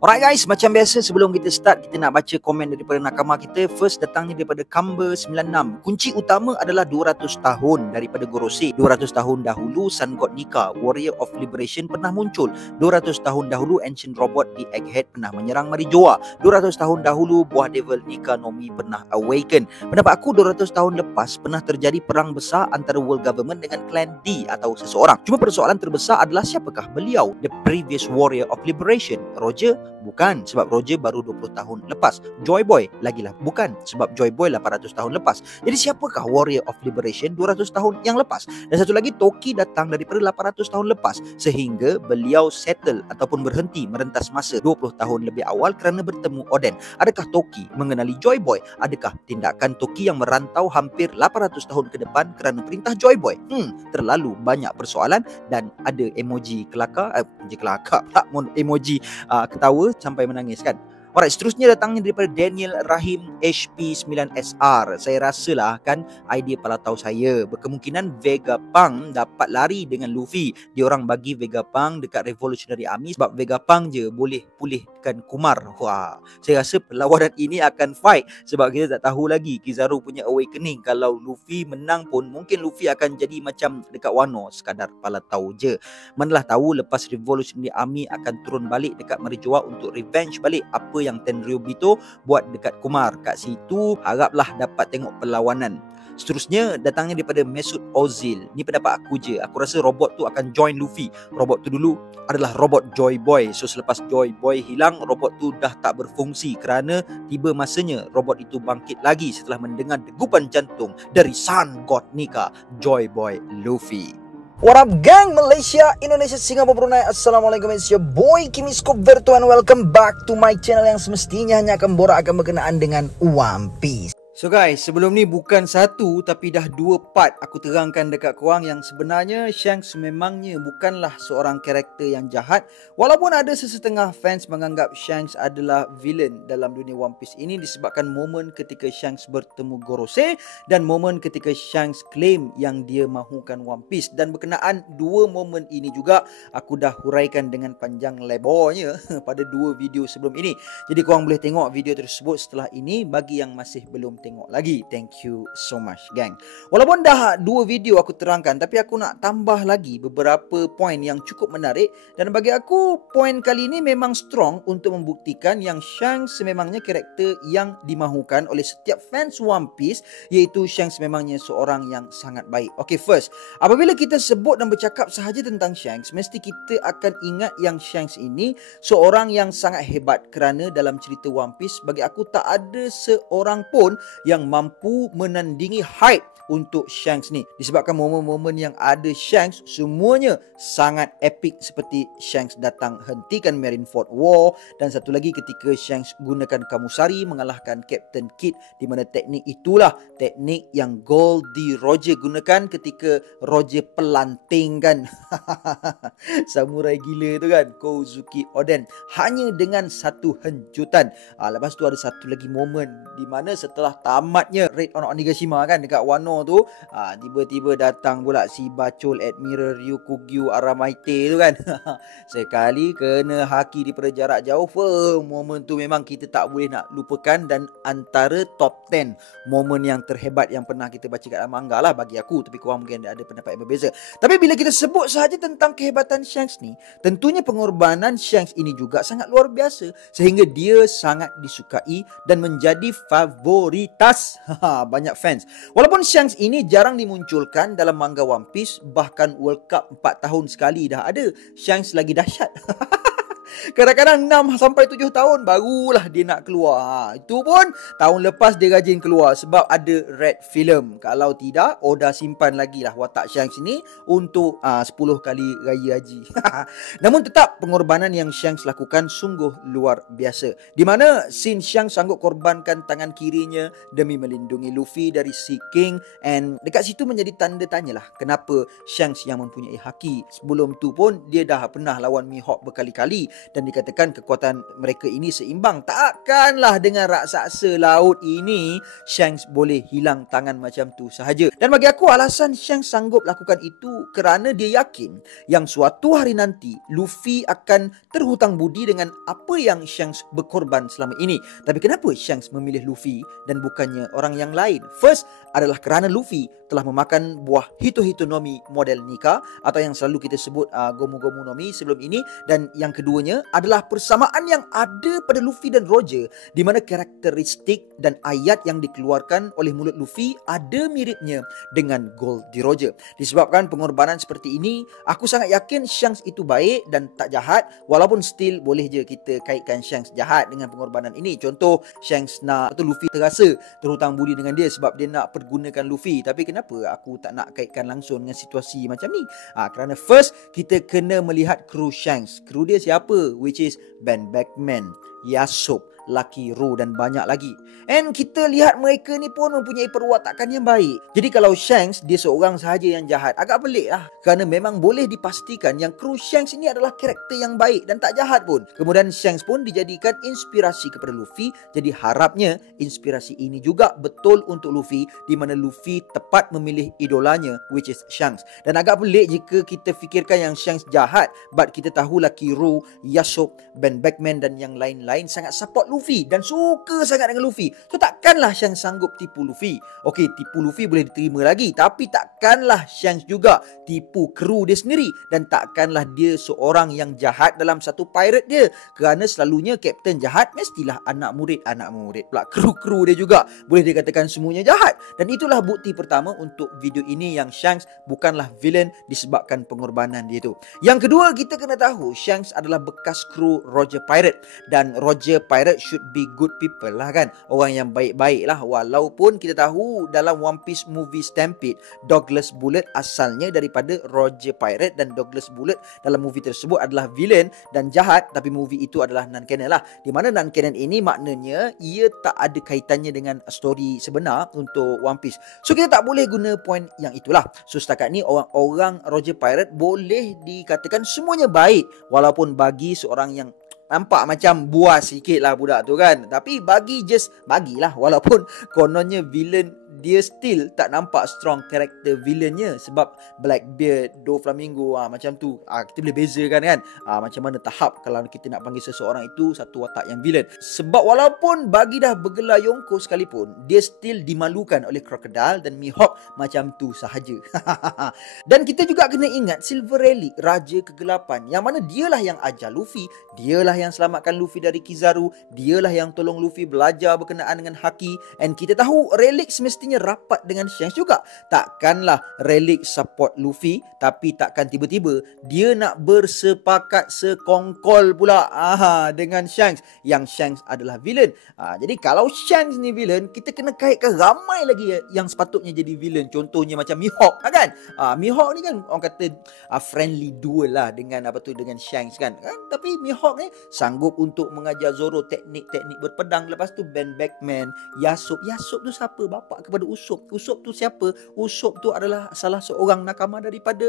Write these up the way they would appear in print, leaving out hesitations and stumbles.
Alright guys, macam biasa sebelum kita start, kita nak baca komen daripada nakama kita. First datangnya daripada Kamba96. Kunci utama adalah 200 tahun daripada Gorosei. 200 tahun dahulu Sun God Nika, Warrior of Liberation pernah muncul. 200 tahun dahulu Ancient Robot di Egghead pernah menyerang Marijoa. 200 tahun dahulu buah Devil Nika Nomi pernah awaken. Pendapat aku 200 tahun lepas pernah terjadi perang besar antara World Government dengan Clan D atau seseorang. Cuma persoalan terbesar adalah siapakah beliau? The previous Warrior of Liberation, Roger? Bukan, sebab Roger baru 20 tahun lepas. Joy Boy? Lagilah bukan, sebab Joy Boy 800 tahun lepas. Jadi siapakah Warrior of Liberation 200 tahun yang lepas? Dan satu lagi, Toki datang daripada 800 tahun lepas, sehingga beliau settle ataupun berhenti merentas masa 20 tahun lebih awal kerana bertemu Oden. Adakah Toki mengenali Joy Boy? Adakah tindakan Toki yang merantau hampir 800 tahun ke depan kerana perintah Joy Boy? Terlalu banyak persoalan dan ada emoji kelakar, emoji ketawa sampai menangis kan. Alright, seterusnya datangnya daripada Daniel Rahim HP9SR. Saya rasalah kan idea palatau saya. Berkemungkinan Vegapunk dapat lari dengan Luffy. Dia orang bagi Vegapunk dekat Revolutionary Army sebab Vegapunk je boleh pulihkan Kumar. Wah, saya rasa perlawanan ini akan fight sebab kita tak tahu lagi Kizaru punya awakening. Kalau Luffy menang pun mungkin Luffy akan jadi macam dekat Wano, sekadar palatau je. Manalah tahu lepas Revolutionary Army akan turun balik dekat Marijoa untuk revenge balik apa yang Tenryubito buat dekat Kumar. Kat situ haraplah dapat tengok perlawanan. Seterusnya datangnya daripada Mesut Ozil. Ni pendapat aku je. Aku rasa robot tu akan join Luffy. Robot tu dulu adalah robot Joy Boy. So selepas Joy Boy hilang, robot tu dah tak berfungsi kerana tiba masanya robot itu bangkit lagi setelah mendengar degupan jantung dari Sun God Nika, Joy Boy Luffy. What up gang, Malaysia, Indonesia, Singapura, Brunei. Assalamualaikum, it's your boy Kimiskop Verto and welcome back to my channel yang semestinya hanya akan berkenaan dengan One Piece. So guys, sebelum ni bukan satu tapi dah dua part aku terangkan dekat korang yang sebenarnya Shanks memangnya bukanlah seorang karakter yang jahat. Walaupun ada sesetengah fans menganggap Shanks adalah villain dalam dunia One Piece ini disebabkan momen ketika Shanks bertemu Gorosei dan momen ketika Shanks claim yang dia mahukan One Piece. Dan berkenaan dua momen ini juga aku dah huraikan dengan panjang lebarnya pada dua video sebelum ini. Jadi korang boleh tengok video tersebut setelah ini bagi yang masih belum tengok lagi. Thank you so much gang. Walaupun dah dua video aku terangkan, tapi aku nak tambah lagi beberapa poin yang cukup menarik. Dan bagi aku poin kali ini memang strong untuk membuktikan yang Shanks sememangnya karakter yang dimahukan oleh setiap fans One Piece, iaitu Shanks memangnya seorang yang sangat baik. Okay, first, apabila kita sebut dan bercakap sahaja tentang Shanks, mesti kita akan ingat yang Shanks ini seorang yang sangat hebat kerana dalam cerita One Piece bagi aku tak ada seorang pun yang mampu menandingi hype untuk Shanks ni. Disebabkan momen-momen yang ada Shanks semuanya sangat epic, seperti Shanks datang hentikan Marineford War, dan satu lagi ketika Shanks gunakan Kamusari mengalahkan Captain Kidd, di mana teknik itulah teknik yang Goldie Roger gunakan ketika Roger pelantingkan samurai gila tu kan, Kozuki Oden, hanya dengan satu hencutan. Lepas tu ada satu lagi momen di mana setelah tamatnya Raid on Onigashima kan dekat Wano tu, tiba-tiba datang pula si bacol Admiral Ryukugyu Aramaite tu kan. Sekali kena haki daripada jarak jauh. Momen tu memang kita tak boleh nak lupakan dan antara top 10 momen yang terhebat yang pernah kita baca kat dalam manga lah bagi aku. Tapi korang mungkin ada pendapat yang berbeza. Tapi bila kita sebut sahaja tentang kehebatan Shanks ni, tentunya pengorbanan Shanks ini juga sangat luar biasa sehingga dia sangat disukai dan menjadi favoritas banyak fans. Walaupun Shanks ini jarang dimunculkan dalam manga One Piece, bahkan World Cup 4 tahun sekali dah ada, Shanks lagi dahsyat. Kadang-kadang 6 sampai 7 tahun barulah dia nak keluar. Itu pun tahun lepas dia rajin keluar sebab ada Red Film. Kalau tidak, Oda simpan lagi lah watak Shanks ni untuk 10 kali raya haji. Namun tetap pengorbanan yang Shanks lakukan sungguh luar biasa. Di mana scene Shanks sanggup korbankan tangan kirinya demi melindungi Luffy dari Sea King, and dekat situ menjadi tanda tanya lah kenapa Shanks yang mempunyai haki. Sebelum tu pun dia dah pernah lawan Mihawk berkali-kali. dan dikatakan kekuatan mereka ini seimbang. Takkanlah dengan raksasa laut ini Shanks boleh hilang tangan macam tu sahaja. Dan bagi aku alasan Shanks sanggup lakukan itu kerana dia yakin yang suatu hari nanti Luffy akan terhutang budi dengan apa yang Shanks berkorban selama ini. Tapi kenapa Shanks memilih Luffy dan bukannya orang yang lain? First adalah kerana Luffy telah memakan buah Hito-Hito no Mi model Nika atau yang selalu kita sebut Gomu-Gomu no Mi sebelum ini. Dan yang keduanya adalah persamaan yang ada pada Luffy dan Roger, di mana karakteristik dan ayat yang dikeluarkan oleh mulut Luffy ada miripnya dengan Gold di Roger. Disebabkan pengorbanan seperti ini, aku sangat yakin Shanks itu baik dan tak jahat, walaupun still boleh je kita kaitkan Shanks jahat dengan pengorbanan ini. Contoh, Shanks nak atau Luffy terasa terhutang budi dengan dia sebab dia nak pergunakan Luffy. Tapi kenapa aku tak nak kaitkan langsung dengan situasi macam ni? Kerana first, kita kena melihat kru Shanks. Kru dia siapa? Which is Ben Beckman, Yasop, Lucky Row dan banyak lagi. And kita lihat mereka ni pun mempunyai perwatakan yang baik. Jadi kalau Shanks dia seorang sahaja yang jahat, agak pelik lah. Kerana memang boleh dipastikan yang kru Shanks ini adalah karakter yang baik dan tak jahat pun. Kemudian Shanks pun dijadikan inspirasi kepada Luffy. Jadi harapnya inspirasi ini juga betul untuk Luffy, di mana Luffy tepat memilih idolanya, which is Shanks. Dan agak pelik jika kita fikirkan yang Shanks jahat, but kita tahu Lucky Row, Yasop, Ben Beckman dan yang lain-lain sangat support Luffy dan suka sangat dengan Luffy. So takkanlah Shanks sanggup tipu Luffy. Okey, tipu Luffy boleh diterima lagi, tapi takkanlah Shanks juga tipu kru dia sendiri. Dan takkanlah dia seorang yang jahat dalam satu pirate dia. Kerana selalunya kapten jahat mestilah anak murid pula kru-kru dia juga. Boleh dikatakan semuanya jahat. Dan itulah bukti pertama untuk video ini yang Shanks bukanlah villain disebabkan pengorbanan dia tu. Yang kedua, kita kena tahu Shanks adalah bekas kru Roger Pirate. Dan Roger Pirate should be good people lah kan. Orang yang baik-baik lah. Walaupun kita tahu dalam One Piece movie Stampede, Douglas Bullet asalnya daripada Roger Pirate, dan Douglas Bullet dalam movie tersebut adalah villain dan jahat, tapi movie itu adalah non-canon lah. Di mana non-canon ini maknanya ia tak ada kaitannya dengan story sebenar untuk One Piece. So kita tak boleh guna point yang itulah. So setakat ni orang-orang Roger Pirate boleh dikatakan semuanya baik, walaupun bagi seorang yang nampak macam buas sikit lah budak tu kan. Tapi bagilah. Walaupun kononnya villain, dia still tak nampak strong karakter villainnya. Sebab Blackbeard, Doflamingo macam tu, kita boleh bezakan kan macam mana tahap kalau kita nak panggil seseorang itu satu watak yang villain. Sebab walaupun bagi dah bergelar Yonko sekalipun, dia still dimalukan oleh Crocodile dan Mihawk macam tu sahaja. Dan kita juga kena ingat Silver Relic, Raja Kegelapan, yang mana dialah yang ajar Luffy, dialah yang selamatkan Luffy dari Kizaru, dialah yang tolong Luffy belajar berkenaan dengan Haki. And kita tahu Relic semestinya rapat dengan Shanks juga. Takkanlah Relic support Luffy, tapi takkan tiba-tiba dia nak bersepakat sekongkol pula dengan Shanks, yang Shanks adalah villain. Jadi kalau Shanks ni villain, kita kena kaitkan ramai lagi yang sepatutnya jadi villain. Contohnya macam Mihawk kan. Mihawk ni kan orang kata friendly duel lah dengan dengan Shanks kan. Tapi Mihawk ni sanggup untuk mengajar Zoro teknik-teknik berpedang. Lepas tu Ben Beckman, Yasop tu siapa? Bapa kepada Usopp. Usopp tu siapa? Usopp tu adalah salah seorang nakama daripada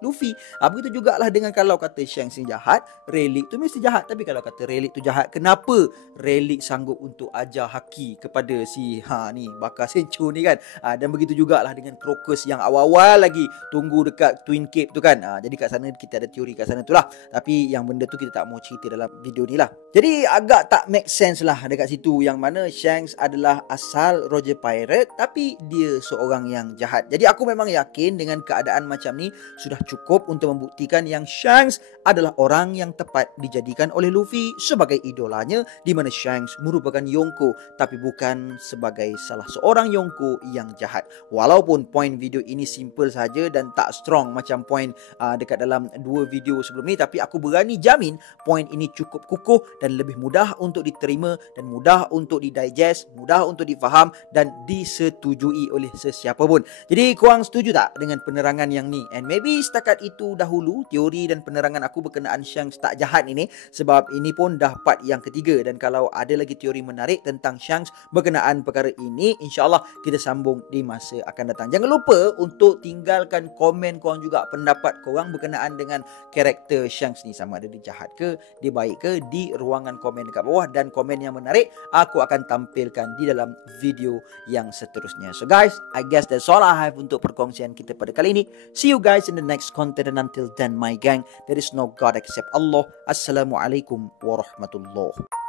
Luffy. Begitu jugalah dengan kalau kata Shanks ni jahat, Relic tu mesti jahat. Tapi kalau kata Relic tu jahat, kenapa Relic sanggup untuk ajar Haki kepada si ni bakar Senchu ni kan? Dan begitu jugalah dengan Crocus yang awal-awal lagi tunggu dekat Twin Cape tu kan. Jadi kat sana kita ada teori kat sana tu lah. Tapi yang benda tu kita tak mau cerita dalam video ni lah. Jadi agak tak make sense lah dekat situ, yang mana Shanks adalah asal Roger Pirate tapi dia seorang yang jahat. Jadi aku memang yakin dengan keadaan macam ni sudah cukup untuk membuktikan yang Shanks adalah orang yang tepat dijadikan oleh Luffy sebagai idolanya, di mana Shanks merupakan Yonko tapi bukan sebagai salah seorang Yonko yang jahat. Walaupun point video ini simple saja dan tak strong macam point dekat dalam dua video sebelum ni, tapi aku berani jamin point ini cukup kukuh dan lebih mudah untuk diterima dan mudah untuk didigest, mudah untuk difaham dan disetujui oleh sesiapa pun. Jadi korang setuju tak dengan penerangan yang ni? And maybe setakat itu dahulu teori dan penerangan aku berkenaan Shanks tak jahat ini, sebab ini pun dah part yang ketiga, dan kalau ada lagi teori menarik tentang Shanks berkenaan perkara ini, insyaAllah kita sambung di masa akan datang. Jangan lupa untuk tinggalkan komen korang juga, pendapat korang berkenaan dengan karakter Shanks ni, sama ada dia jahat ke, dia baik ke, di ruangan komen dekat bawah, dan komen yang menarik aku akan tampilkan di dalam video yang seterusnya. So guys, I guess that's all I have untuk perkongsian kita pada kali ini. See you guys in the next content, and until then my gang, there is no God except Allah. Assalamualaikum warahmatullahi